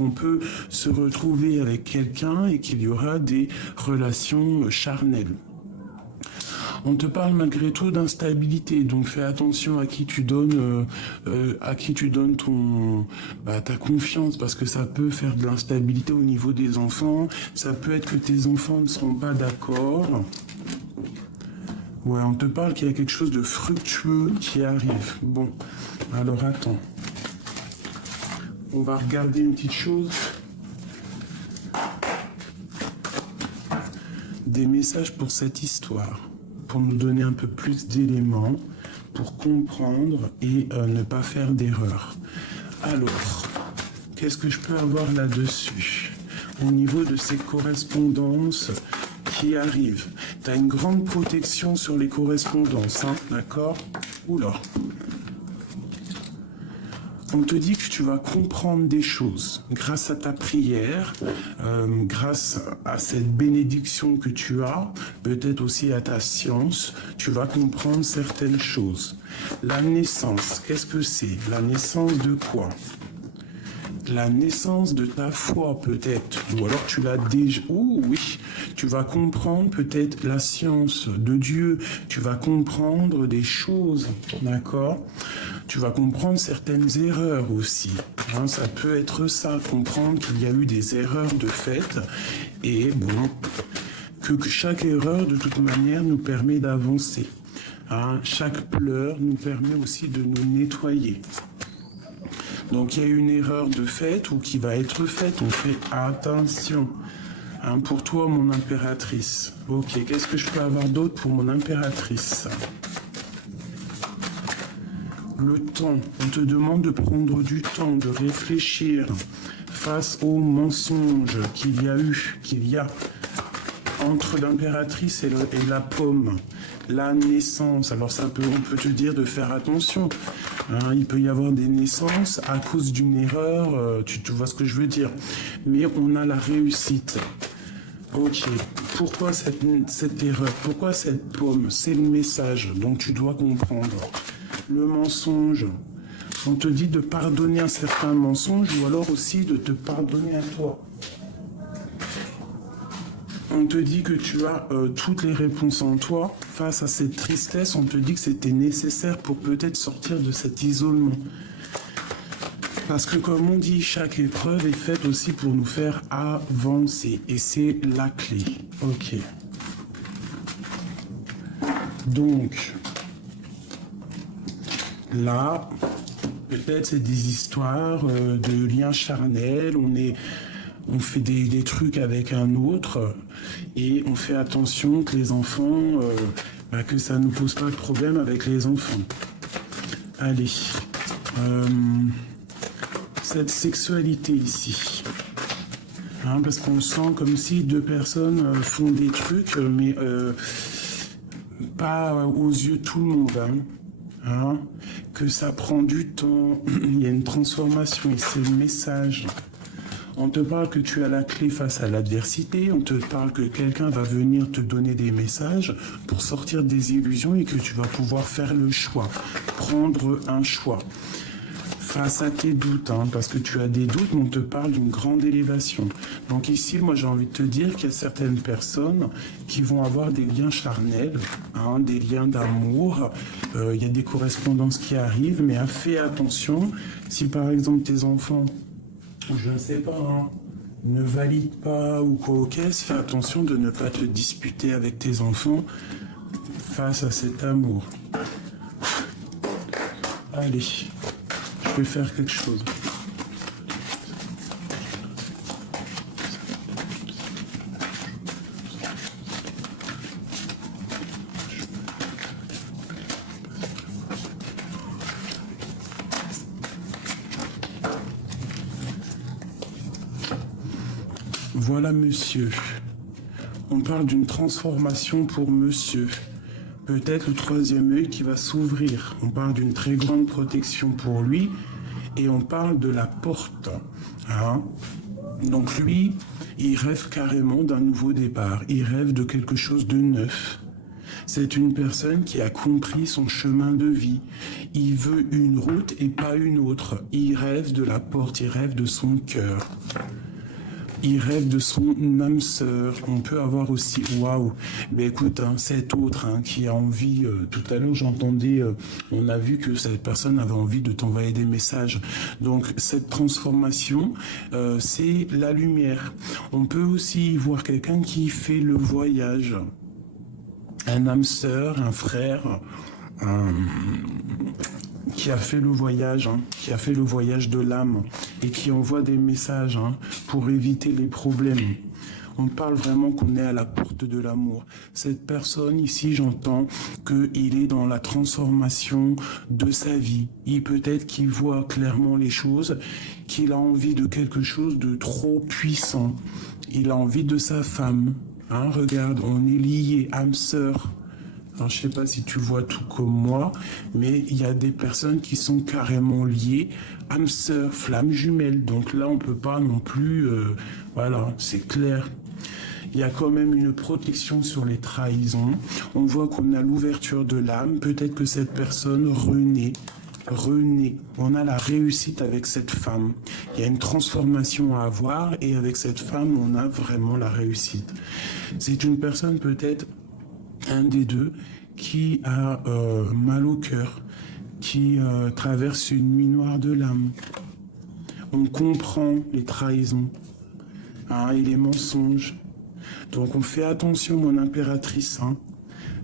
Donc on peut se retrouver avec quelqu'un et qu'il y aura des relations charnelles. On te parle malgré tout d'instabilité, donc fais attention à qui tu donnes, ta confiance, parce que ça peut faire de l'instabilité au niveau des enfants. Ça peut être que tes enfants ne seront pas d'accord. Ouais, on te parle qu'il y a quelque chose de fructueux qui arrive. Bon, alors attends. On va regarder une petite chose. Des messages pour cette histoire, pour nous donner un peu plus d'éléments, pour comprendre et ne pas faire d'erreur. Alors, qu'est-ce que je peux avoir là-dessus? Au niveau de ces correspondances qui arrivent, tu as une grande protection sur les correspondances, hein, d'accord? Oula. On te dit que tu vas comprendre des choses grâce à ta prière, grâce à cette bénédiction que tu as, peut-être aussi à ta science, tu vas comprendre certaines choses. La naissance, qu'est-ce que c'est? La naissance de quoi? La naissance de ta foi peut-être, ou alors tu l'as déjà, oui, tu vas comprendre peut-être la science de Dieu, tu vas comprendre des choses, d'accord? Tu vas comprendre certaines erreurs aussi, hein, ça peut être ça, comprendre qu'il y a eu des erreurs de fait, et bon, que chaque erreur de toute manière nous permet d'avancer, hein, chaque pleur nous permet aussi de nous nettoyer. Donc il y a une erreur de fait ou qui va être faite, on fait attention. Hein, pour toi, mon impératrice. Ok, qu'est-ce que je peux avoir d'autre pour mon impératrice? Le temps, on te demande de prendre du temps, de réfléchir face aux mensonges qu'il y a entre l'impératrice et la pomme. La naissance, alors on peut te dire de faire attention. Hein, il peut y avoir des naissances à cause d'une erreur, tu vois ce que je veux dire. Mais on a la réussite. Ok, pourquoi cette erreur? Pourquoi cette pomme? C'est le message, donc tu dois comprendre. Le mensonge, on te dit de pardonner un certain mensonge ou alors aussi de te pardonner à toi. On te dit que tu as toutes les réponses en toi. Face à cette tristesse, on te dit que c'était nécessaire pour peut-être sortir de cet isolement. Parce que comme on dit, chaque épreuve est faite aussi pour nous faire avancer. Et c'est la clé. Ok. Donc, là, peut-être c'est des histoires de liens charnels. On fait des trucs avec un autre et on fait attention que les enfants, que ça ne nous pose pas de problème avec les enfants. Allez, cette sexualité ici, hein, parce qu'on sent comme si deux personnes font des trucs, mais pas aux yeux de tout le monde, hein, que ça prend du temps, il y a une transformation et c'est le message. On te parle que tu as la clé face à l'adversité, on te parle que quelqu'un va venir te donner des messages pour sortir des illusions et que tu vas pouvoir faire le choix, prendre un choix. Face à tes doutes, hein, parce que tu as des doutes, mais on te parle d'une grande élévation. Donc ici, moi j'ai envie de te dire qu'il y a certaines personnes qui vont avoir des liens charnels, hein, des liens d'amour, il y a des correspondances qui arrivent, mais fais attention, si par exemple tes enfants, je ne sais pas, hein, ne valide pas ou quoi aux caisses, fais attention de ne pas te disputer avec tes enfants face à cet amour. Allez, je vais faire quelque chose. Voilà monsieur, on parle d'une transformation pour monsieur, peut-être le troisième œil qui va s'ouvrir, on parle d'une très grande protection pour lui et on parle de la porte, hein. Donc lui, il rêve carrément d'un nouveau départ, il rêve de quelque chose de neuf. C'est une personne qui a compris son chemin de vie. Il veut une route et pas une autre. Il rêve de la porte, il rêve de son cœur. Il rêve de son âme sœur. On peut avoir aussi, waouh, mais écoute, hein, cet autre qui a envie, tout à l'heure j'entendais, on a vu que cette personne avait envie de t'envoyer des messages. Donc cette transformation, c'est la lumière. On peut aussi voir quelqu'un qui fait le voyage. Un âme sœur, un frère, qui a fait le voyage, qui a fait le voyage de l'âme et qui envoie des messages pour éviter les problèmes. On parle vraiment qu'on est à la porte de l'amour. Cette personne ici, j'entends qu'il est dans la transformation de sa vie. Il peut-être qu'il voit clairement les choses, qu'il a envie de quelque chose de trop puissant. Il a envie de sa femme. Regarde, on est liés, âme sœur. Alors, je ne sais pas si tu vois tout comme moi, mais il y a des personnes qui sont carrément liées, âme sœur, flamme jumelle. Donc là, on ne peut pas non plus... voilà, c'est clair. Il y a quand même une protection sur les trahisons. On voit qu'on a l'ouverture de l'âme. Peut-être que cette personne renaît. On a la réussite avec cette femme. Il y a une transformation à avoir et avec cette femme, on a vraiment la réussite. C'est une personne peut-être... un des deux qui a mal au cœur, qui traverse une nuit noire de l'âme. On comprend les trahisons et les mensonges. Donc on fait attention, mon impératrice,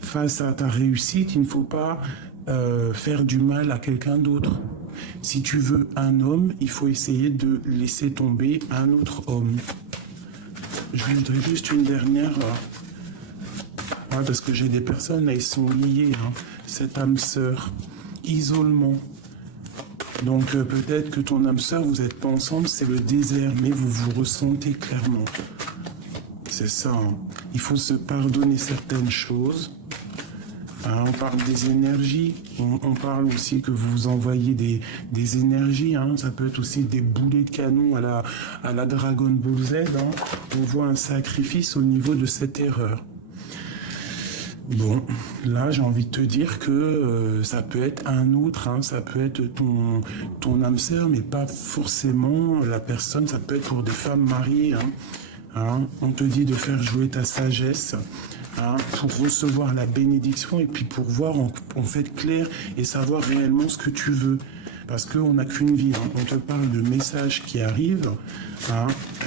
face à ta réussite, il ne faut pas faire du mal à quelqu'un d'autre. Si tu veux un homme, il faut essayer de laisser tomber un autre homme. Je voudrais juste une dernière... parce que j'ai des personnes, elles sont liées, cette âme sœur, isolement. Donc peut-être que ton âme sœur, vous n'êtes pas ensemble, c'est le désert, mais vous vous ressentez clairement. C'est ça, il faut se pardonner certaines choses. On parle des énergies, on parle aussi que vous envoyez des énergies, ça peut être aussi des boulets de canon à la Dragon Ball Z. On voit un sacrifice au niveau de cette erreur. Bon, là j'ai envie de te dire que ça peut être un autre, ça peut être ton âme sœur, mais pas forcément la personne, ça peut être pour des femmes mariées. On te dit de faire jouer ta sagesse pour recevoir la bénédiction et puis pour voir en fait clair et savoir réellement ce que tu veux. Parce qu'on n'a qu'une vie, on te parle de messages qui arrivent,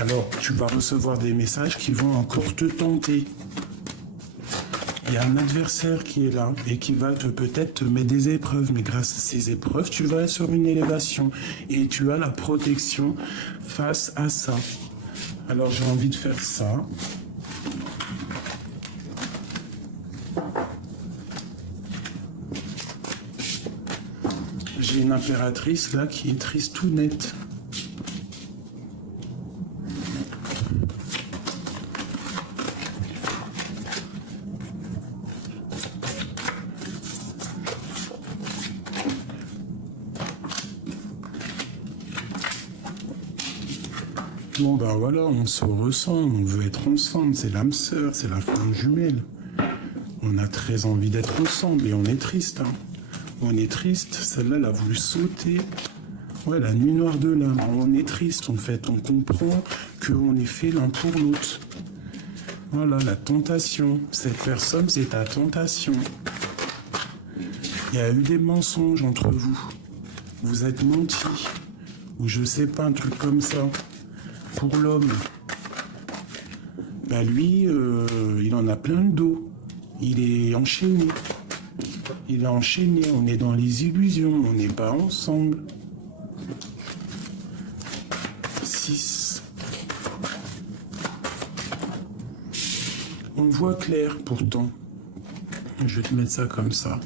alors tu vas recevoir des messages qui vont encore te tenter. Il y a un adversaire qui est là et qui va peut-être te mettre des épreuves, mais grâce à ces épreuves, tu vas sur une élévation et tu as la protection face à ça. Alors j'ai envie de faire ça. J'ai une impératrice là qui est triste tout net. Bon ben voilà, on se ressent, on veut être ensemble, c'est l'âme sœur, c'est la flamme jumelle. On a très envie d'être ensemble et on est triste. On est triste, celle-là elle a voulu sauter. Ouais, la nuit noire de l'âme, on est triste en fait, on comprend qu'on est fait l'un pour l'autre. Voilà, la tentation, cette personne c'est ta tentation. Il y a eu des mensonges entre vous, vous êtes menti, ou je sais pas, un truc comme ça. Pour l'homme, lui, il en a plein le dos. Il est enchaîné. Il est enchaîné. On est dans les illusions. On n'est pas ensemble. 6. On voit clair pourtant. Je vais te mettre ça comme ça.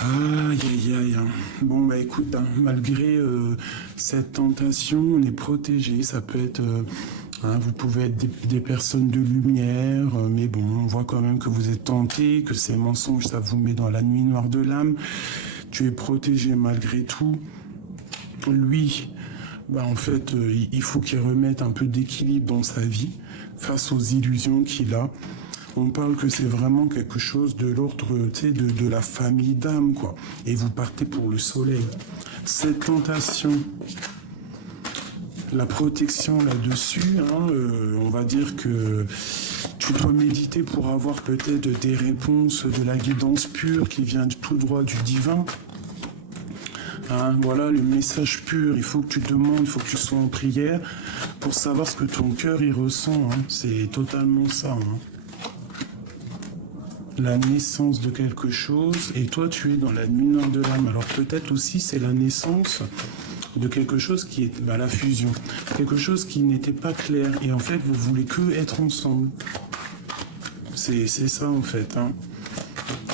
Aïe, aïe, aïe. Bon, bah écoute, malgré cette tentation, on est protégé. Ça peut être... vous pouvez être des personnes de lumière, mais bon, on voit quand même que vous êtes tenté, que ces mensonges, ça vous met dans la nuit noire de l'âme. Tu es protégé malgré tout. lui, bah, en fait, il faut qu'il remette un peu d'équilibre dans sa vie face aux illusions qu'il a. On parle que c'est vraiment quelque chose de l'ordre, tu sais, de la famille d'âme, quoi. Et vous partez pour le soleil. Cette tentation, la protection là-dessus, hein, on va dire que tu dois méditer pour avoir peut-être des réponses, de la guidance pure qui vient tout droit du divin. Hein, voilà le message pur, il faut que tu demandes, il faut que tu sois en prière pour savoir ce que ton cœur y ressent. Hein. C'est totalement ça. Hein. La naissance de quelque chose, et toi tu es dans la nuit noire de l'âme. Alors peut-être aussi c'est la naissance de quelque chose qui est la fusion, quelque chose qui n'était pas clair, et en fait vous voulez que être ensemble. C'est ça en fait. Hein.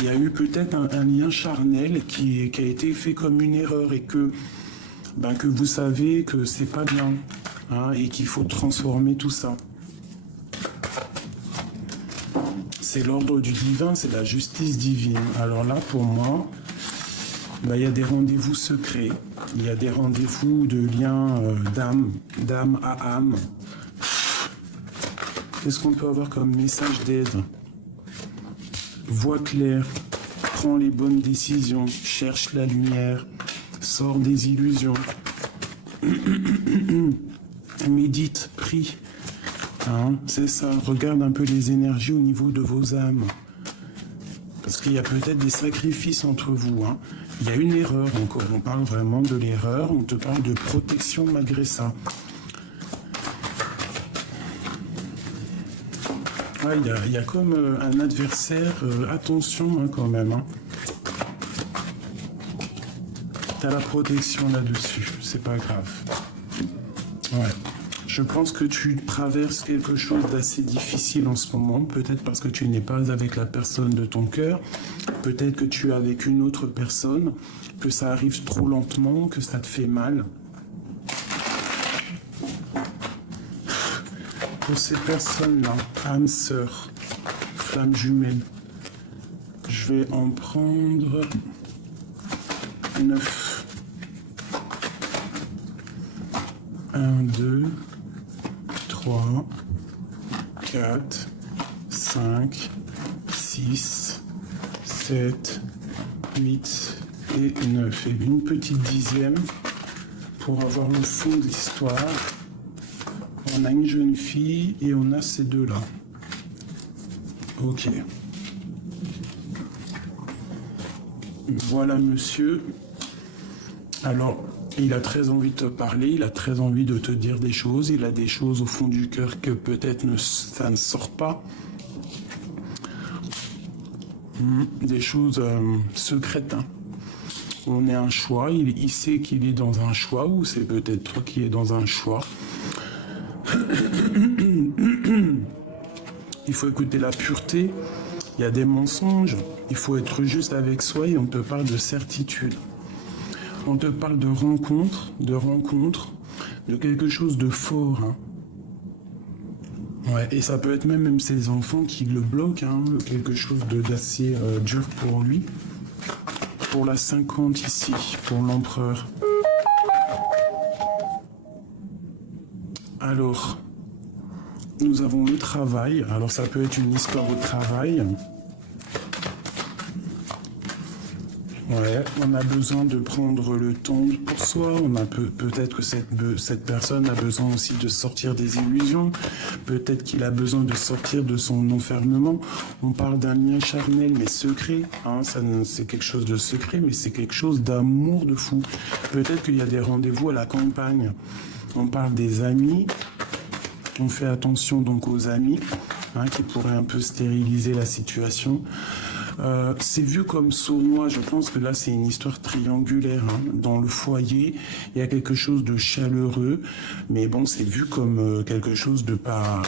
Il y a eu peut-être un lien charnel qui a été fait comme une erreur, et que vous savez que c'est pas bien, hein, et qu'il faut transformer tout ça. C'est l'ordre du divin, c'est la justice divine. Alors là, pour moi, il y a des rendez-vous secrets. Il y a des rendez-vous de liens d'âme à âme. Qu'est-ce qu'on peut avoir comme message d'aide? Vois clair, prends les bonnes décisions, cherche la lumière, sors des illusions. Médite, prie. Hein, c'est ça, regarde un peu les énergies au niveau de vos âmes. Parce qu'il y a peut-être des sacrifices entre vous. Hein. Il y a une erreur encore, on parle vraiment de l'erreur, on te parle de protection malgré ça. Ouais, il y a comme un adversaire, attention hein, quand même. Hein. T'as la protection là-dessus, c'est pas grave. Ouais. Je pense que tu traverses quelque chose d'assez difficile en ce moment, peut-être parce que tu n'es pas avec la personne de ton cœur, peut-être que tu es avec une autre personne, que ça arrive trop lentement, que ça te fait mal. Pour ces personnes-là, âme sœur, flamme jumelle, je vais en prendre 9. 1, 2, 3, 4, 5, 6, 7, 8 et 9. Et une petite dixième pour avoir le fond de l'histoire. On a une jeune fille et on a ces deux-là. Ok. Voilà, monsieur. Alors, il a très envie de te parler, il a très envie de te dire des choses, il a des choses au fond du cœur que peut-être ça ne sort pas. Des choses secrètes. Hein. On est un choix, il sait qu'il est dans un choix, ou c'est peut-être toi qui es dans un choix. Il faut écouter la pureté, il y a des mensonges, il faut être juste avec soi et on te parle de certitude. On te parle de rencontre, de quelque chose de fort. Hein. Ouais, et ça peut être même ses enfants qui le bloquent, hein, quelque chose d'assez dur pour lui. Pour la 50 ici, pour l'empereur. Alors, nous avons le travail. Alors ça peut être une histoire de travail. Ouais, on a besoin de prendre le temps pour soi. On a peut-être que cette personne a besoin aussi de sortir des illusions. Peut-être qu'il a besoin de sortir de son enfermement. On parle d'un lien charnel mais secret. Hein, c'est quelque chose de secret, mais c'est quelque chose d'amour de fou. Peut-être qu'il y a des rendez-vous à la campagne. On parle des amis. On fait attention donc aux amis, hein, qui pourraient un peu stériliser la situation. C'est vu comme sournois, je pense que là c'est une histoire triangulaire. Hein. Dans le foyer, il y a quelque chose de chaleureux, mais bon, c'est vu comme quelque chose de pas...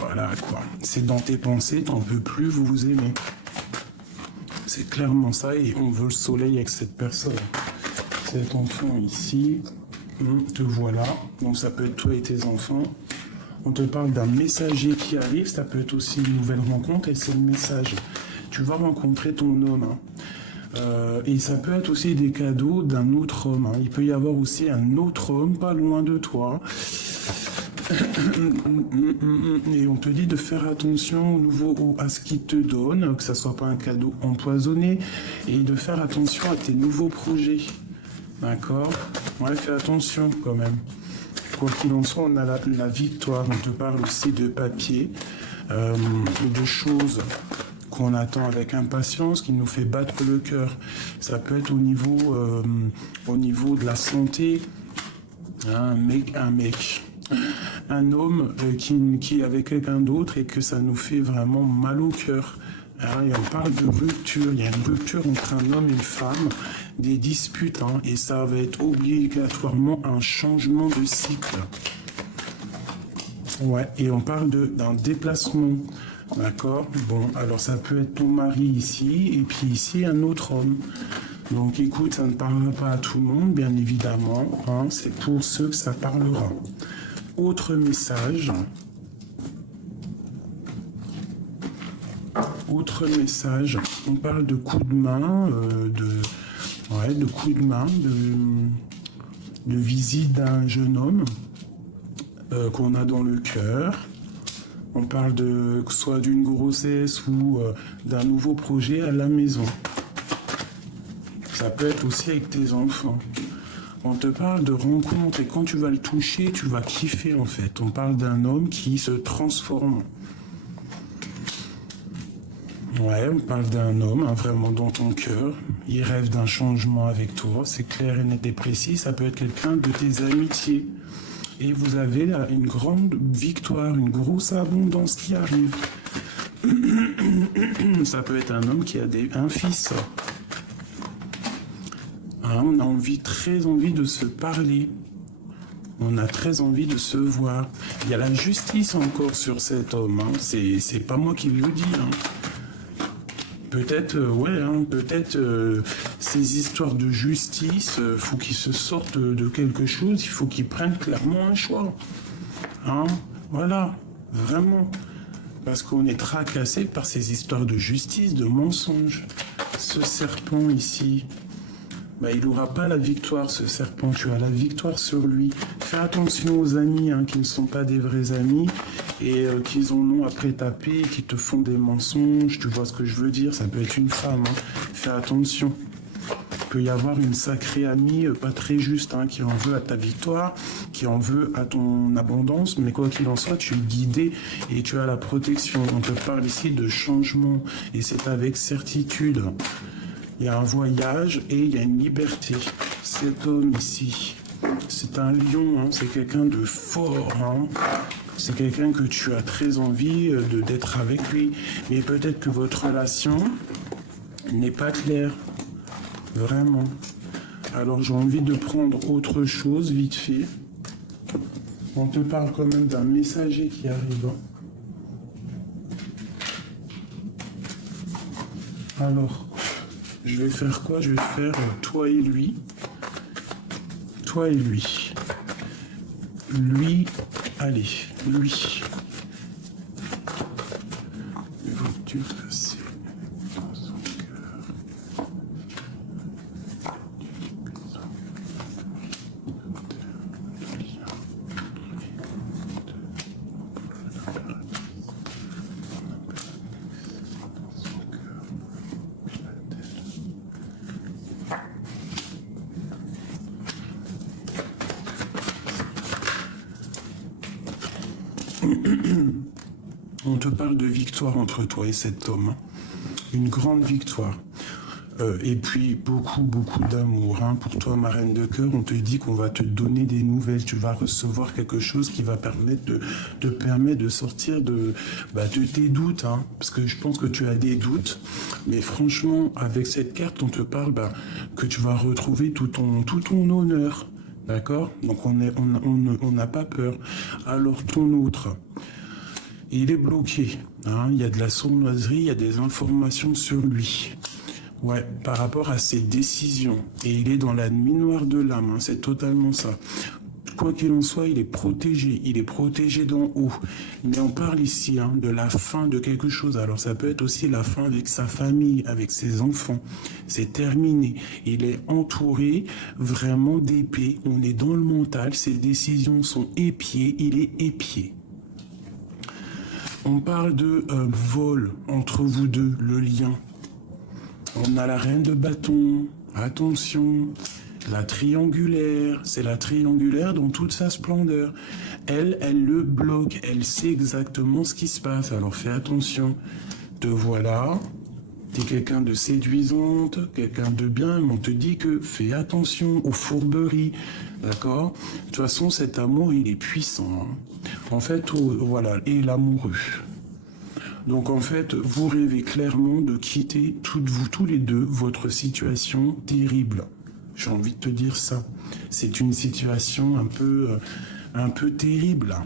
voilà quoi. C'est dans tes pensées, t'en peux plus, vous vous aimez. C'est clairement ça, et on veut le soleil avec cette personne. Cet enfant ici, te voilà. Donc ça peut être toi et tes enfants. On te parle d'un messager qui arrive, ça peut être aussi une nouvelle rencontre, et c'est le message. Tu vas rencontrer ton homme. Hein. Et ça peut être aussi des cadeaux d'un autre homme, hein. Il peut y avoir aussi un autre homme pas loin de toi. Et on te dit de faire attention à ce qu'il te donne, que ça soit pas un cadeau empoisonné, et de faire attention à tes nouveaux projets. D'accord? Ouais, fais attention quand même. Quoi qu'il en soit, on a la victoire. On te parle aussi de papier, de choses qu'on attend avec impatience, qui nous fait battre le cœur. Ça peut être au niveau de la santé, un homme qui est avec quelqu'un d'autre et que ça nous fait vraiment mal au cœur. Alors, et on parle de rupture, il y a une rupture entre un homme et une femme, des disputes, hein, et ça va être obligatoirement un changement de cycle. Ouais, et on parle d'un déplacement, d'accord? Bon, alors ça peut être ton mari ici, et puis ici un autre homme. Donc écoute, ça ne parlera pas à tout le monde, bien évidemment, hein, c'est pour ceux que ça parlera. Autre message. Autre message, on parle de coups de main, de coups de main, de visite d'un jeune homme qu'on a dans le cœur. On parle soit d'une grossesse ou d'un nouveau projet à la maison. Ça peut être aussi avec tes enfants. On te parle de rencontre et quand tu vas le toucher, tu vas kiffer en fait. On parle d'un homme qui se transforme. Ouais, on parle d'un homme, hein, vraiment dans ton cœur. Il rêve d'un changement avec toi. C'est clair et net et précis. Ça peut être quelqu'un de tes amitiés. Et vous avez là une grande victoire, une grosse abondance qui arrive. Ça peut être un homme qui a un fils. Hein, on a très envie de se parler. On a très envie de se voir. Il y a la justice encore sur cet homme. Hein. C'est pas moi qui le dis. Hein. Peut-être, ces histoires de justice, faut qu'ils se sortent de quelque chose, il faut qu'ils prennent clairement un choix. Hein, voilà, vraiment. Parce qu'on est tracassé par ces histoires de justice, de mensonges. Ce serpent ici, il n'aura pas la victoire, ce serpent. Tu as la victoire sur lui. Fais attention aux amis qui ne sont pas des vrais amis et qui en ont après taper, qui te font des mensonges. Tu vois ce que je veux dire? Ça peut être une femme. Fais attention. Il peut y avoir une sacrée amie pas très juste qui en veut à ta victoire, qui en veut à ton abondance. Mais quoi qu'il en soit, tu es guidé et tu as la protection. On te parle ici de changement et c'est avec certitude. Il y a un voyage et il y a une liberté. Cet homme ici, c'est un lion, c'est quelqu'un de fort. C'est quelqu'un que tu as très envie d'être avec lui. Mais peut-être que votre relation n'est pas claire. Vraiment. Alors j'ai envie de prendre autre chose, vite fait. On te parle quand même d'un messager qui arrive. Alors... je vais faire quoi? Je vais faire toi et lui. Toi et lui. Lui, allez, lui. Veux-tu passer dans son cœur? On te parle de victoire entre toi et cet homme. Une grande victoire. Et puis beaucoup d'amour. Pour toi, ma reine de cœur, on te dit qu'on va te donner des nouvelles. Tu vas recevoir quelque chose qui va te permettre de sortir de tes doutes. Parce que je pense que tu as des doutes. Mais franchement, avec cette carte, on te parle que tu vas retrouver tout ton honneur. D'accord? Donc on n'a pas peur. Alors ton autre, il est bloqué. Il y a de la sournoiserie, il y a des informations sur lui. Ouais, par rapport à ses décisions. Et il est dans la nuit noire de l'âme, c'est totalement ça. quoi qu'il en soit, il est protégé d'en haut. Mais on parle ici de la fin de quelque chose. Alors ça peut être aussi la fin avec sa famille, avec ses enfants. C'est terminé. Il est entouré vraiment d'épée. On est dans le mental, ses décisions sont épiées, il est épié. On parle de vol entre vous deux, le lien. On a la reine de bâton, attention, la triangulaire, c'est la triangulaire dans toute sa splendeur. Elle le bloque, elle sait exactement ce qui se passe, alors fais attention. Te voilà, t'es quelqu'un de séduisante, quelqu'un de bien, mais on te dit que fais attention aux fourberies, d'accord? De toute façon, cet amour, il est puissant. En fait, voilà, et l'amoureux. Donc en fait, vous rêvez clairement de quitter vous tous les deux votre situation terrible. J'ai envie de te dire ça. C'est une situation un peu terrible.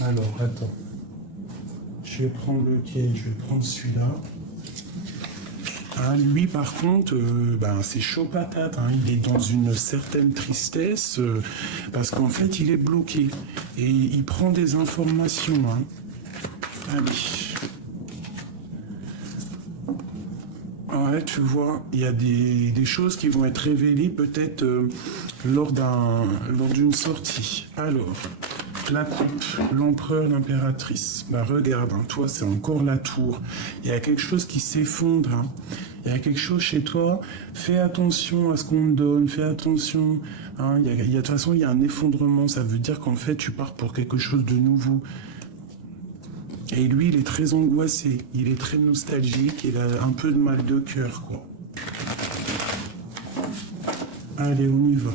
Alors attends, je vais prendre lequel? Je vais prendre celui-là. Lui par contre, c'est chaud patate. Il est dans une certaine tristesse parce qu'en fait il est bloqué et il prend des informations. Allez. Ouais, tu vois, il y a des choses qui vont être révélées peut-être lors d'une sortie. Alors, la coupe, l'empereur, l'impératrice. Regarde, toi, c'est encore la tour. Il y a quelque chose qui s'effondre. Il y a quelque chose chez toi. Fais attention à ce qu'on te donne. Fais attention. De toute façon, il y a un effondrement. Ça veut dire qu'en fait, tu pars pour quelque chose de nouveau. Et lui, il est très angoissé, il est très nostalgique, il a un peu de mal de cœur, quoi. Allez, on y va.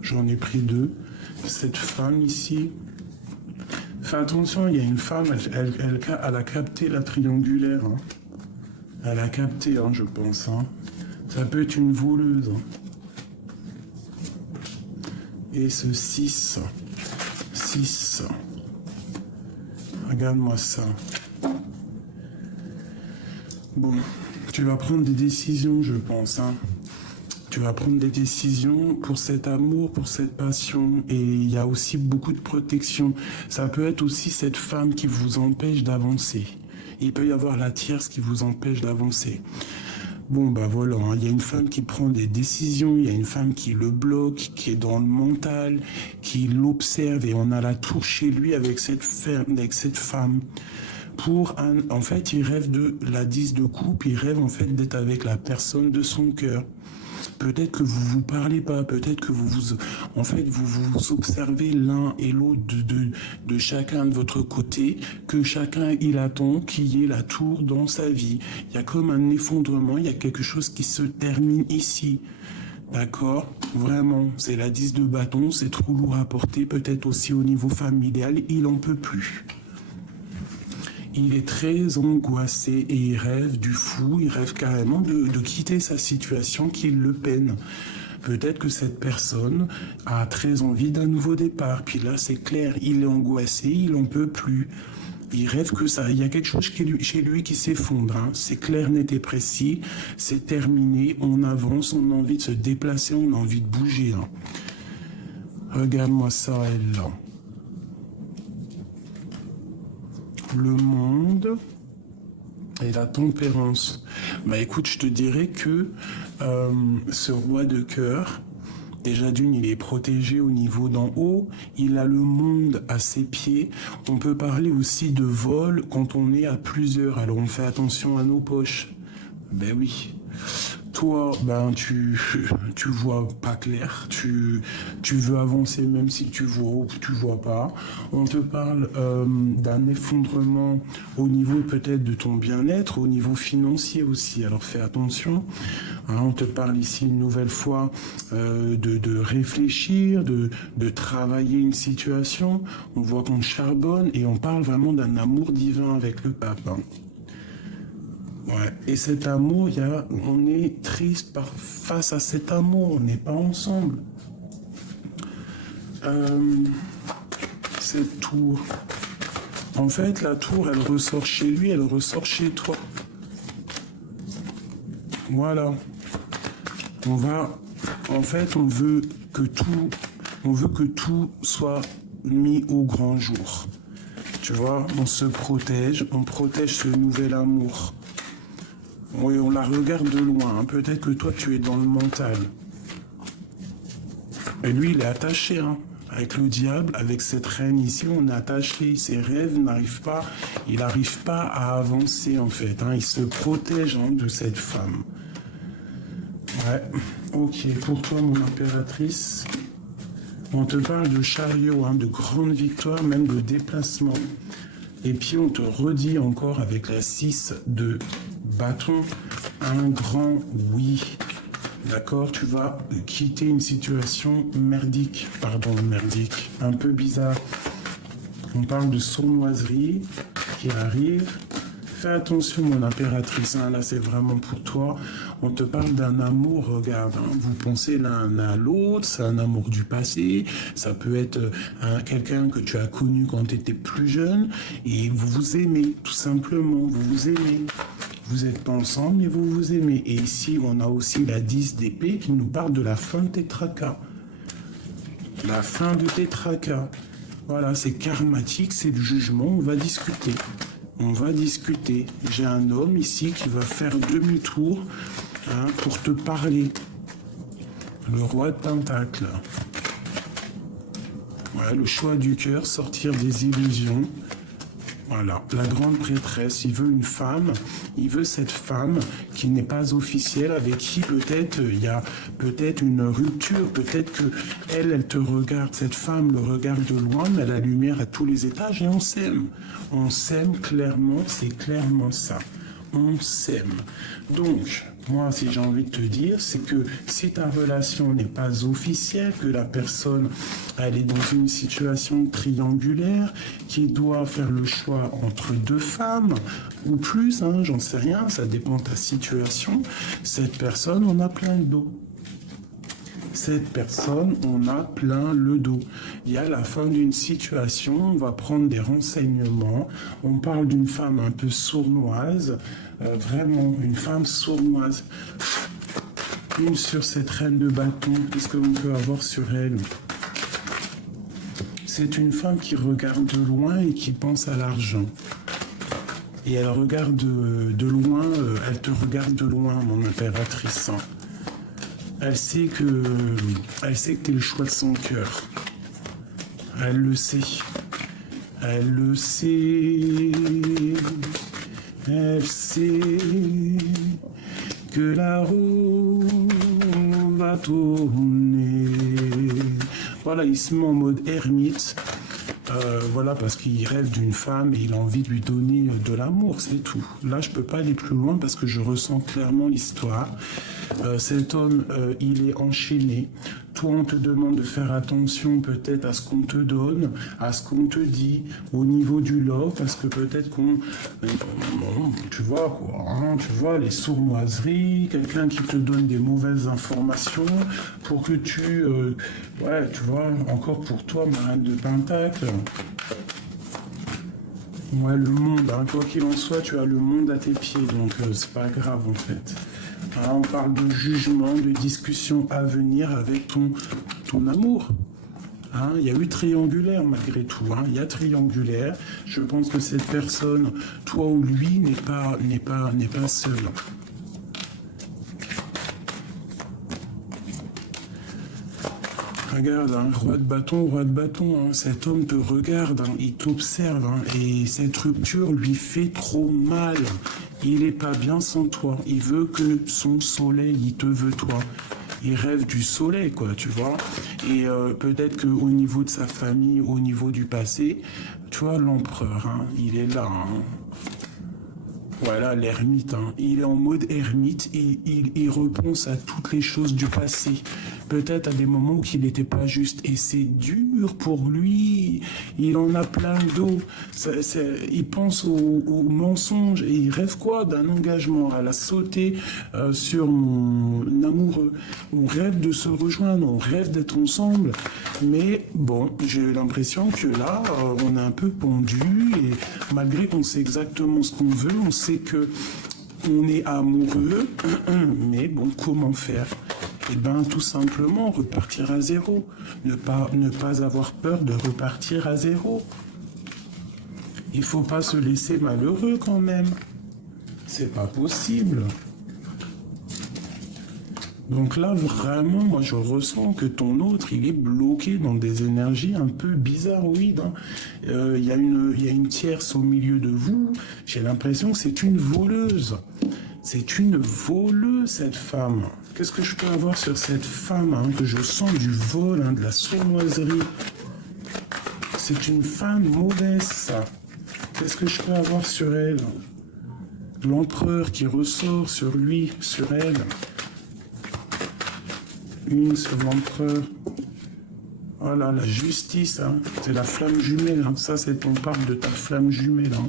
J'en ai pris deux. Cette femme ici. Fais attention, il y a une femme, elle a capté la triangulaire. Elle a capté, je pense. Ça peut être une voleuse. Et ce 6. 6. Regarde-moi ça. Bon, tu vas prendre des décisions, je pense. Tu vas prendre des décisions pour cet amour, pour cette passion. Et il y a aussi beaucoup de protection. Ça peut être aussi cette femme qui vous empêche d'avancer. Il peut y avoir la tierce qui vous empêche d'avancer. Bon, voilà, il y a une femme qui prend des décisions, il y a une femme qui le bloque, qui est dans le mental, qui l'observe, et on a la tour chez lui avec cette femme. En fait, il rêve de la 10 de coupe, il rêve en fait d'être avec la personne de son cœur. Peut-être que vous vous parlez pas, peut-être que vous observez l'un et l'autre de chacun de votre côté, que chacun il attend qu'il y ait la tour dans sa vie. Il y a comme un effondrement, il y a quelque chose qui se termine ici. D'accord? Vraiment, c'est la 10 de bâton, c'est trop lourd à porter, peut-être aussi au niveau familial, il en peut plus. Il est très angoissé et il rêve du fou, il rêve carrément de quitter sa situation qui le peine. Peut-être que cette personne a très envie d'un nouveau départ. Puis là, c'est clair, il est angoissé, il n'en peut plus. Il rêve que ça, il y a quelque chose chez lui qui s'effondre. C'est clair, net et précis, c'est terminé, on avance, on a envie de se déplacer, on a envie de bouger. Regarde-moi ça, elle là. Le monde et la tempérance. Écoute, je te dirais que ce roi de cœur, déjà d'une, il est protégé au niveau d'en haut, il a le monde à ses pieds. On peut parler aussi de vol quand on est à plusieurs, alors on fait attention à nos poches. Oui. Toi, tu vois pas clair, tu veux avancer même si tu vois ou tu vois pas. On te parle d'un effondrement au niveau peut-être de ton bien-être, au niveau financier aussi. Alors fais attention. On te parle ici une nouvelle fois de réfléchir, de travailler une situation. On voit qu'on charbonne et on parle vraiment d'un amour divin avec le pape. Ouais. Et cet amour, on est triste face à cet amour, on n'est pas ensemble. Cette tour, En fait, la tour, elle ressort chez lui, elle ressort chez toi. Voilà. En fait, on veut que tout soit mis au grand jour. Tu vois, on se protège, on protège ce nouvel amour. Oui, on la regarde de loin. Hein. Peut-être que toi, tu es dans le mental. Et lui, il est attaché, hein. Avec le diable, avec cette reine ici, on est attaché. Ses rêves n'arrivent pas, il n'arrive pas à avancer, en fait. Hein. Il se protège de cette femme. Ouais, ok. Pour toi, mon impératrice, on te parle de chariot, de grande victoire, même de déplacement. Et puis, on te redit encore avec la 6 de bâton, un grand oui. D'accord, tu vas quitter une situation merdique, un peu bizarre. On parle de sournoiserie qui arrive. Fais attention, mon impératrice, là c'est vraiment pour toi. On te parle d'un amour, regarde, vous pensez l'un à l'autre, c'est un amour du passé, ça peut être quelqu'un que tu as connu quand tu étais plus jeune, et vous vous aimez, tout simplement, vous vous aimez. Vous n'êtes pas ensemble, mais vous vous aimez. Et ici, on a aussi la 10 d'épée qui nous parle de la fin de tes tracas. La fin de tes tracas. Voilà, c'est karmatique, c'est le jugement, on va discuter. On va discuter. J'ai un homme ici qui va faire demi-tour pour te parler. Le roi de Pentacle. Voilà, le choix du cœur, sortir des illusions. Voilà, la grande prêtresse, il veut une femme, il veut cette femme qui n'est pas officielle, avec qui peut-être il y a peut-être une rupture, peut-être que elle te regarde, cette femme le regarde de loin, mais la lumière à tous les étages et on s'aime. On s'aime clairement, c'est clairement ça. On s'aime. Donc, moi, si j'ai envie de te dire, c'est que si ta relation n'est pas officielle, que la personne, elle est dans une situation triangulaire, qui doit faire le choix entre deux femmes, ou plus, j'en sais rien, ça dépend de ta situation, cette personne, on a plein le dos. Cette personne, on a plein le dos. Il y a la fin d'une situation, on va prendre des renseignements, on parle d'une femme un peu sournoise, vraiment une femme sournoise. Une sur cette reine de bâton, qu'est-ce que l'on peut avoir sur elle? C'est une femme qui regarde de loin et qui pense à l'argent. Et elle regarde de loin, elle te regarde de loin, mon impératrice. Elle sait que tu es le choix de son cœur. Elle le sait. Elle le sait. Elle sait que la roue va tourner. Voilà, il se met en mode ermite. Voilà, parce qu'il rêve d'une femme et il a envie de lui donner de l'amour, c'est tout. Là, je peux pas aller plus loin parce que je ressens clairement l'histoire. Cet homme, il est enchaîné. Toi, on te demande de faire attention peut-être à ce qu'on te donne, à ce qu'on te dit, au niveau du love, parce que peut-être qu'on... tu vois, quoi, tu vois, les sournoiseries, quelqu'un qui te donne des mauvaises informations pour que tu... ouais, tu vois, encore pour toi, ma reine de Pentacle. Ouais, le monde, quoi qu'il en soit, tu as le monde à tes pieds, donc c'est pas grave en fait. On parle de jugement, de discussion à venir avec ton amour. Il y a eu triangulaire malgré tout. Il y a triangulaire. Je pense que cette personne, toi ou lui, n'est pas seul. Regarde, roi de bâton, cet homme te regarde, il t'observe, et cette rupture lui fait trop mal. Il est pas bien sans toi, il veut que son soleil, il te veut toi. Il rêve du soleil, quoi, tu vois. Et peut-être qu'au niveau de sa famille, au niveau du passé, tu vois, l'empereur, il est là. Voilà, l'ermite, il est en mode ermite et il repense à toutes les choses du passé. peut-être à des moments où il n'était pas juste. Et c'est dur pour lui. Il en a plein d'eau. Il pense au mensonge et il rêve quoi? D'un engagement. Elle a sauté sur mon amoureux. On rêve de se rejoindre, on rêve d'être ensemble. Mais bon, j'ai l'impression que là, on est un peu pendu. Et malgré qu'on sait exactement ce qu'on veut, on sait que on est amoureux, mais bon, comment faire? Eh bien, tout simplement, repartir à zéro. Ne pas avoir peur de repartir à zéro. Il faut pas se laisser malheureux quand même. C'est pas possible. Donc là, vraiment, moi, je ressens que ton autre, il est bloqué dans des énergies un peu bizarroïdes. Hein. Il y a une tierce au milieu de vous. J'ai l'impression que c'est une voleuse. C'est une voleuse, cette femme. Qu'est-ce que je peux avoir sur cette femme, hein, que je sens du vol, hein, de la sournoiserie. C'est une femme mauvaise, ça. Qu'est-ce que je peux avoir sur elle? L'empereur qui ressort sur lui, sur elle. Une sur l'empereur. Voilà, la justice, hein. C'est la flamme jumelle. Hein. Ça, c'est on parle de ta flamme jumelle. Hein.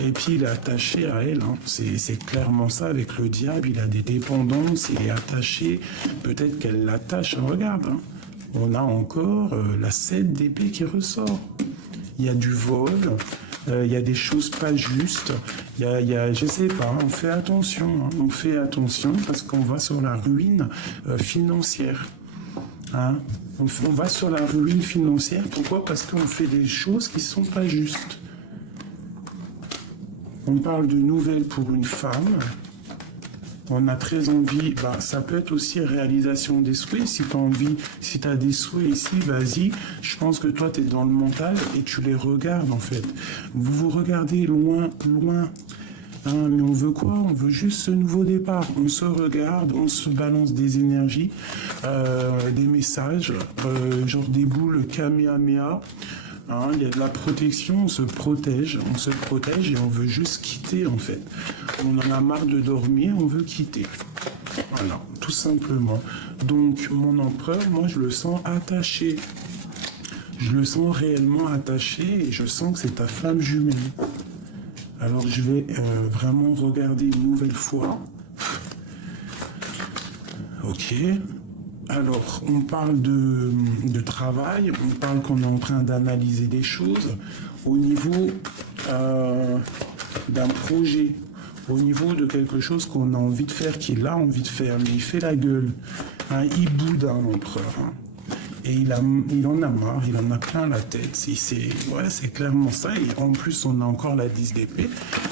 Et puis, il est attaché à elle. Hein. C'est clairement ça avec le diable. Il a des dépendances, il est attaché. Peut-être qu'elle l'attache. Regarde, hein. On a encore la 7 d'épée qui ressort. Il y a du vol. Il y a des choses pas justes. Il y a, je sais pas, on fait attention. Hein. On fait attention parce qu'on va sur la ruine financière. Hein. On va sur la ruine financière. Pourquoi? Parce qu'on fait des choses qui sont pas justes. On parle de nouvelles pour une femme. On a très envie, ça peut être aussi réalisation des souhaits. Si tu as envie, si tu as des souhaits ici, vas-y. Je pense que toi, tu es dans le mental et tu les regardes en fait. Vous vous regardez loin, loin. Hein, mais on veut quoi? On veut juste ce nouveau départ. On se regarde, on se balance des énergies, des messages, genre des boules Kamehameha. Hein, il y a de la protection, on se protège et on veut juste quitter en fait. On en a marre de dormir, on veut quitter. Voilà, tout simplement. Donc mon empereur, moi je le sens attaché. Je le sens réellement attaché et je sens que c'est ta flamme jumelle. Alors je vais vraiment regarder une nouvelle fois. Ok. Alors, on parle de travail, on parle qu'on est en train d'analyser des choses au niveau d'un projet, au niveau de quelque chose qu'on a envie de faire, qu'il a envie de faire, mais il fait la gueule. Hein, il boude, hein, l'empereur. Hein. Et il en a marre, il en a plein la tête. C'est clairement ça. Et en plus, on a encore la 10 d'épée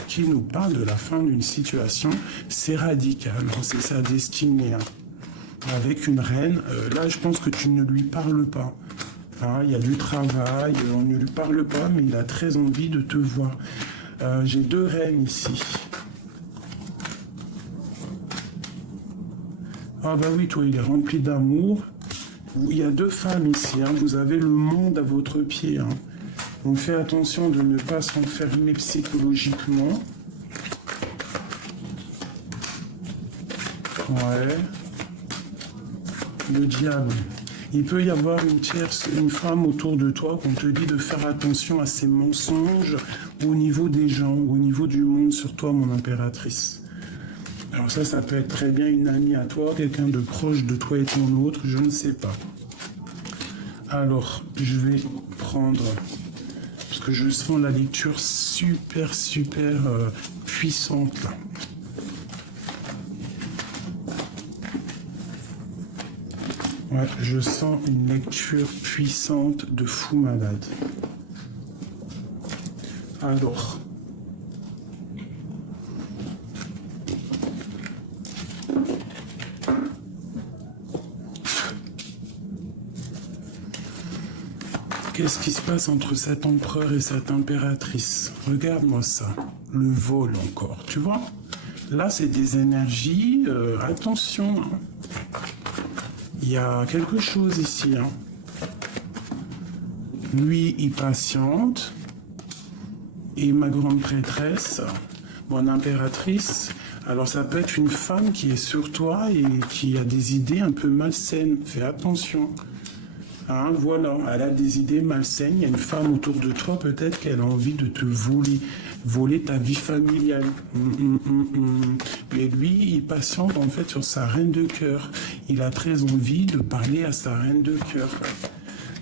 qui nous parle de la fin d'une situation. C'est radical, hein, c'est sa destinée. Hein. Avec une reine, là je pense que tu ne lui parles pas. Hein, il y a du travail, on ne lui parle pas, mais il a très envie de te voir. J'ai 2 reines ici. Ah bah oui, toi il est rempli d'amour. Il y a 2 femmes ici, hein, vous avez le monde à votre pied. Hein. On fait attention de ne pas s'enfermer psychologiquement. Ouais. Le diable. Il peut y avoir une femme autour de toi qu'on te dit de faire attention à ces mensonges au niveau des gens, au niveau du monde sur toi, mon impératrice. Alors ça peut être très bien une amie à toi, quelqu'un de proche de toi et ton autre, je ne sais pas. Alors, je vais prendre, parce que je sens la lecture super puissante là. Ouais, je sens une lecture puissante de fou malade. Alors. Qu'est-ce qui se passe entre cet empereur et cette impératrice? Regarde-moi ça. Le vol encore, tu vois? Là, c'est des énergies. Attention. Hein. Il y a quelque chose ici. Hein. Lui, il patiente. Et ma grande prêtresse, mon impératrice, Alors ça peut être une femme qui est sur toi et qui a des idées un peu malsaines. Fais attention. Hein, voilà, elle a des idées malsaines. Il y a une femme autour de toi, peut-être qu'elle a envie de te voler ta vie familiale. Mais lui, il patiente en fait sur sa reine de cœur. Il a très envie de parler à sa reine de cœur.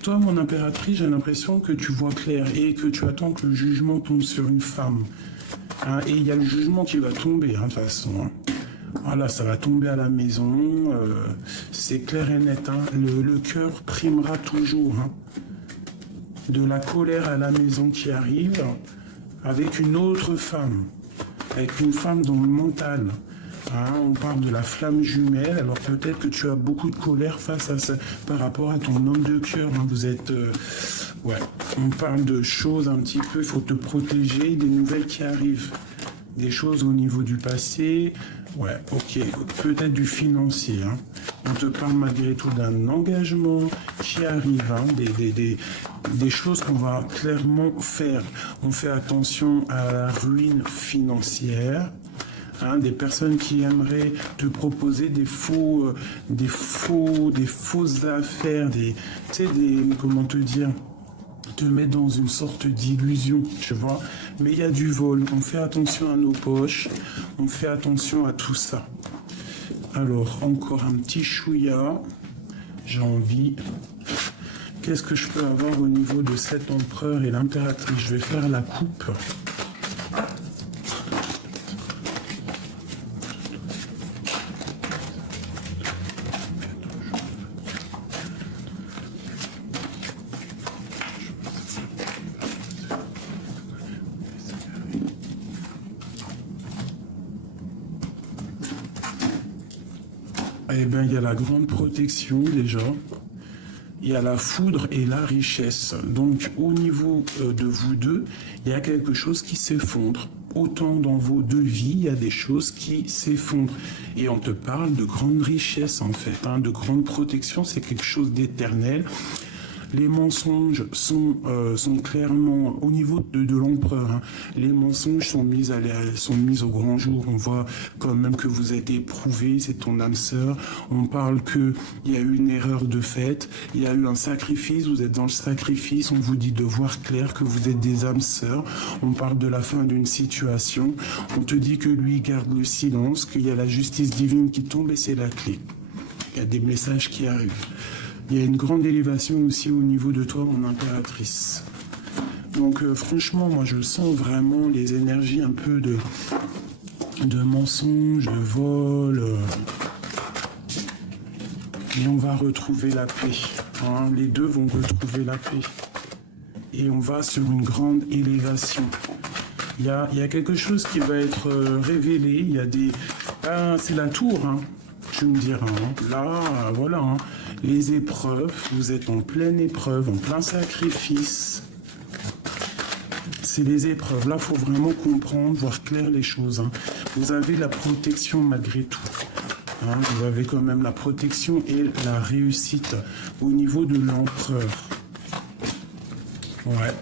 Toi, mon impératrice, j'ai l'impression que tu vois clair et que tu attends que le jugement tombe sur une femme. Hein, et il y a le jugement qui va tomber, hein, de toute façon. Hein. Voilà, ça va tomber à la maison, c'est clair et net. Hein. Le cœur primera toujours. Hein. De la colère à la maison qui arrive, avec une autre femme, avec une femme dans le mental. Hein, on parle de la flamme jumelle, alors peut-être que tu as beaucoup de colère face à ça, par rapport à ton homme de cœur. Hein. Vous êtes... ouais, on parle de choses un petit peu, il faut te protéger des nouvelles qui arrivent. Des choses au niveau du passé, ouais, ok, peut-être du financier. Hein. On te parle malgré tout d'un engagement qui arrive, hein, des choses qu'on va clairement faire. On fait attention à la ruine financière. Hein, des personnes qui aimeraient te proposer des fausses affaires, comment te dire, te mettre dans une sorte d'illusion, tu vois. Mais il y a du vol, on fait attention à nos poches, on fait attention à tout ça. Alors, encore un petit chouïa, j'ai envie. Qu'est-ce que je peux avoir au niveau de cet empereur et l'impératrice? Je vais faire la coupe. Eh bien, il y a la grande protection déjà. Il y a la foudre et la richesse. Donc, au niveau de vous deux, il y a quelque chose qui s'effondre. Autant dans vos deux vies, il y a des choses qui s'effondrent. Et on te parle de grande richesse, en fait. Hein, de grande protection, c'est quelque chose d'éternel. Les mensonges sont clairement au niveau de l'empereur. Hein, les mensonges sont mis au grand jour. On voit quand même que vous êtes éprouvé, c'est ton âme sœur. On parle qu'il y a eu une erreur de fait, il y a eu un sacrifice, vous êtes dans le sacrifice, on vous dit de voir clair que vous êtes des âmes sœurs. On parle de la fin d'une situation. On te dit que lui garde le silence, qu'il y a la justice divine qui tombe et c'est la clé. Il y a des messages qui arrivent. Il y a une grande élévation aussi au niveau de toi, mon impératrice. Donc franchement, moi je sens vraiment les énergies un peu de mensonges, de vol. Et on va retrouver la paix. Hein, les deux vont retrouver la paix. Et on va sur une grande élévation. Il y a quelque chose qui va être révélé. Il y a des... Ah, c'est la tour, hein. Tu me diras. Hein. Là, voilà. Hein. Les épreuves, vous êtes en pleine épreuve, en plein sacrifice. C'est les épreuves. Là, il faut vraiment comprendre, voir clair les choses. Hein. Vous avez la protection malgré tout. Hein. Vous avez quand même la protection et la réussite au niveau de l'empereur. Ouais.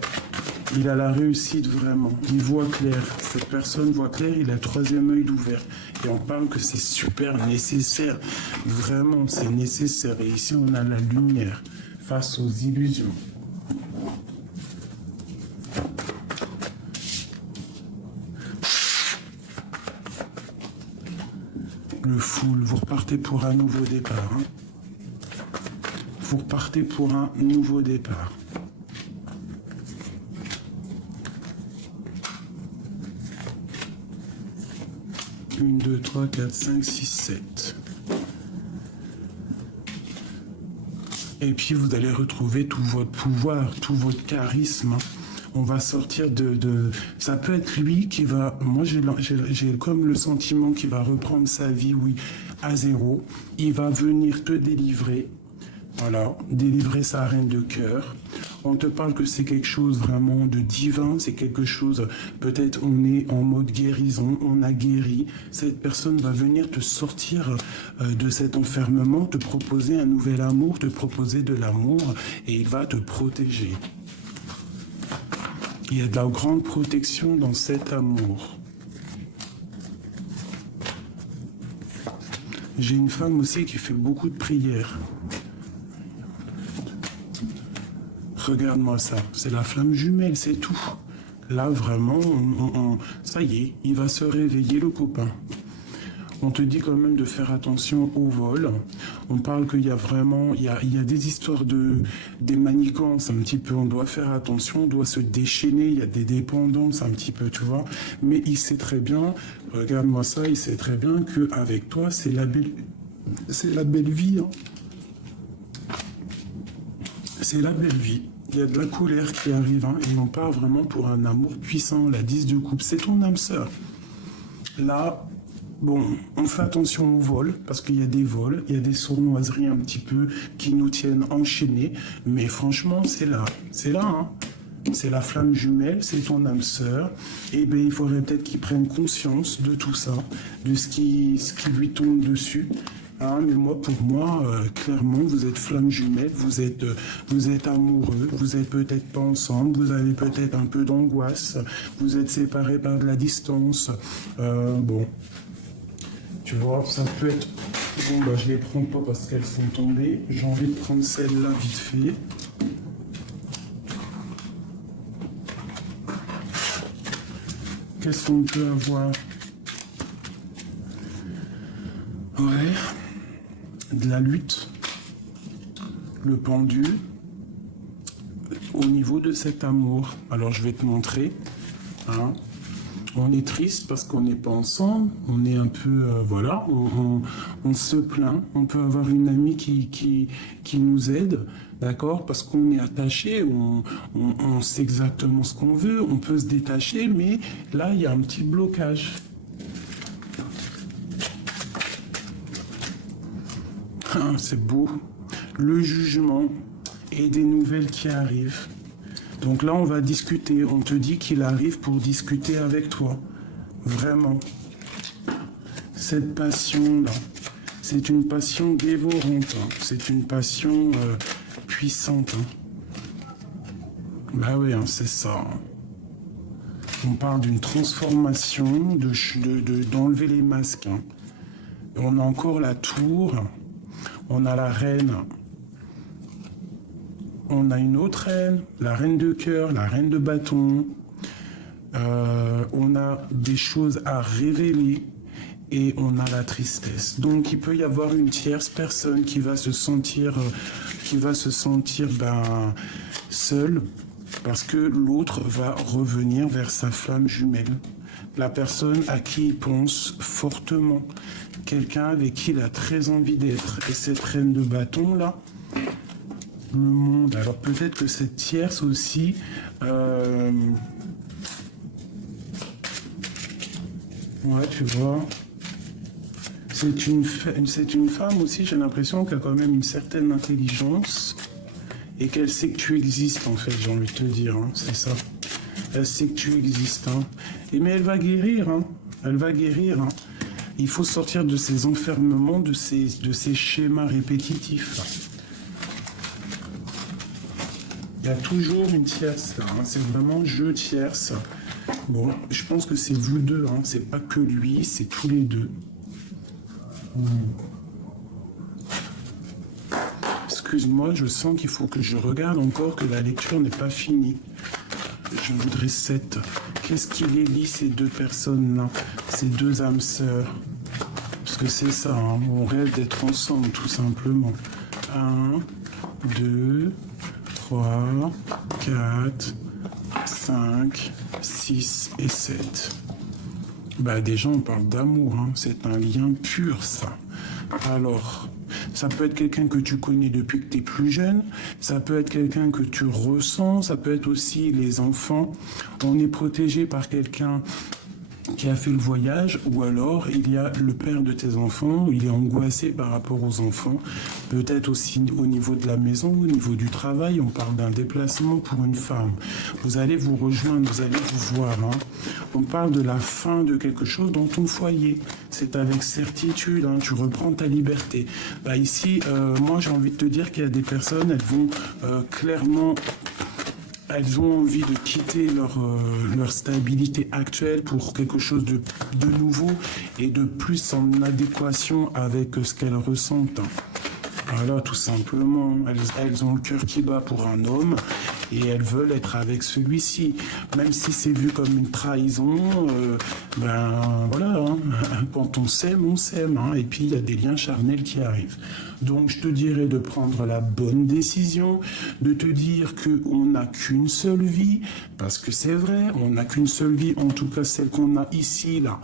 Il a la réussite vraiment. Il voit clair. Cette personne voit clair, il a le troisième œil d'ouvert. Et on parle que c'est super nécessaire. Vraiment, c'est nécessaire. Et ici, on a la lumière face aux illusions. Le full, vous repartez pour un nouveau départ. Hein. Vous repartez pour un nouveau départ. 1, 2, 3, 4, 5, 6, 7. Et puis vous allez retrouver tout votre pouvoir, tout votre charisme. On va sortir de... Ça peut être lui qui va... Moi, j'ai comme le sentiment qu'il va reprendre sa vie, oui, à zéro. Il va venir te délivrer. Voilà, délivrer sa reine de cœur. On te parle que c'est quelque chose vraiment de divin, c'est quelque chose, peut-être on est en mode guérison, on a guéri. Cette personne va venir te sortir de cet enfermement, te proposer un nouvel amour, te proposer de l'amour et il va te protéger. Il y a de la grande protection dans cet amour. J'ai une femme aussi qui fait beaucoup de prières. Regarde-moi ça, c'est la flamme jumelle, c'est tout. Là, vraiment, ça y est, il va se réveiller, le copain. On te dit quand même de faire attention au vol. On parle qu'il y a vraiment, il y a des histoires des manigances un petit peu. On doit faire attention, on doit se déchaîner. Il y a des dépendances un petit peu, tu vois. Mais il sait très bien, regarde-moi ça, il sait très bien qu'avec toi, c'est la belle vie. Hein. C'est la belle vie. Il y a de la colère qui arrive, hein, et on part vraiment pour un amour puissant. La 10 de coupe, c'est ton âme sœur. Là, bon, on fait attention au vol, parce qu'il y a des vols, il y a des sournoiseries un petit peu qui nous tiennent enchaînés, mais franchement, c'est là, hein. C'est la flamme jumelle, c'est ton âme sœur, et bien il faudrait peut-être qu'il prenne conscience de tout ça, de ce qui lui tombe dessus. Ah, mais moi, pour moi, clairement, vous êtes flamme jumelle, vous êtes amoureux, vous êtes peut-être pas ensemble, vous avez peut-être un peu d'angoisse, vous êtes séparés par de la distance. Bon, tu vois, ça peut être... Bon, bah, je les prends pas parce qu'elles sont tombées. J'ai envie de prendre celle-là vite fait. Qu'est-ce qu'on peut avoir? Ouais. De la lutte, le pendu, au niveau de cet amour. Alors je vais te montrer. Hein. On est triste parce qu'on n'est pas ensemble, on est un peu, voilà, on se plaint. On peut avoir une amie qui nous aide, d'accord, parce qu'on est attaché, on sait exactement ce qu'on veut, on peut se détacher, mais là il y a un petit blocage. Ah, c'est beau. Le jugement et des nouvelles qui arrivent. Donc là, on va discuter. On te dit qu'il arrive pour discuter avec toi. Vraiment. Cette passion-là, c'est une passion dévorante. Hein. C'est une passion puissante. Hein. Bah oui, hein, c'est ça. Hein. On parle d'une transformation, d'enlever les masques. Hein. On a encore la tour. On a la reine, on a une autre reine, la reine de cœur, la reine de bâton. On a des choses à révéler et on a la tristesse. Donc il peut y avoir une tierce personne qui va se sentir seule parce que l'autre va revenir vers sa flamme jumelle. La personne à qui il pense fortement. Quelqu'un avec qui il a très envie d'être. Et cette reine de bâton, là, le monde. Alors peut-être que cette tierce aussi... Ouais, tu vois. C'est une femme aussi, j'ai l'impression qu'elle a quand même une certaine intelligence. Et qu'elle sait que tu existes, en fait, j'ai envie de te dire. Hein, c'est ça. Elle sait que tu existes. Hein. Mais elle va guérir. Hein. Elle va guérir. Hein. Il faut sortir de ces enfermements, de ces schémas répétitifs. Il y a toujours une tierce là, hein. C'est vraiment jeu tierce. Bon, je pense que c'est vous deux, hein. C'est pas que lui, c'est tous les deux. Excuse-moi, je sens qu'il faut que je regarde encore, que la lecture n'est pas finie. Je voudrais 7. Qu'est-ce qui les lie, ces deux personnes-là, ces deux âmes sœurs? Parce que c'est ça, hein, on rêve d'être ensemble, tout simplement. 1, 2, 3, 4, 5, 6 et 7. Bah déjà, on parle d'amour, hein. C'est un lien pur, ça. Alors... ça peut être quelqu'un que tu connais depuis que tu es plus jeune, ça peut être quelqu'un que tu ressens, ça peut être aussi les enfants. On est protégé par quelqu'un qui a fait le voyage, ou alors il y a le père de tes enfants, il est angoissé par rapport aux enfants, peut-être aussi au niveau de la maison, au niveau du travail, on parle d'un déplacement pour une femme. Vous allez vous rejoindre, vous allez vous voir. Hein. On parle de la fin de quelque chose dans ton foyer. C'est avec certitude, hein, tu reprends ta liberté. Bah ici, moi j'ai envie de te dire qu'il y a des personnes, elles vont clairement elles ont envie de quitter leur stabilité actuelle pour quelque chose de nouveau et de plus en adéquation avec ce qu'elles ressentent. Voilà, tout simplement. Elles ont le cœur qui bat pour un homme et elles veulent être avec celui-ci. Même si c'est vu comme une trahison, ben voilà, hein. Quand on s'aime, hein. Et puis il y a des liens charnels qui arrivent. Donc je te dirais de prendre la bonne décision, de te dire qu'on n'a qu'une seule vie, parce que c'est vrai, on n'a qu'une seule vie, en tout cas celle qu'on a ici, là.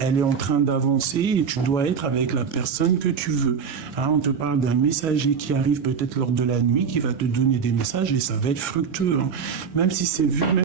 Elle est en train d'avancer et tu dois être avec la personne que tu veux. Hein, on te parle d'un messager qui arrive peut-être lors de la nuit, qui va te donner des messages et ça va être fructueux. Hein. Même si c'est vu...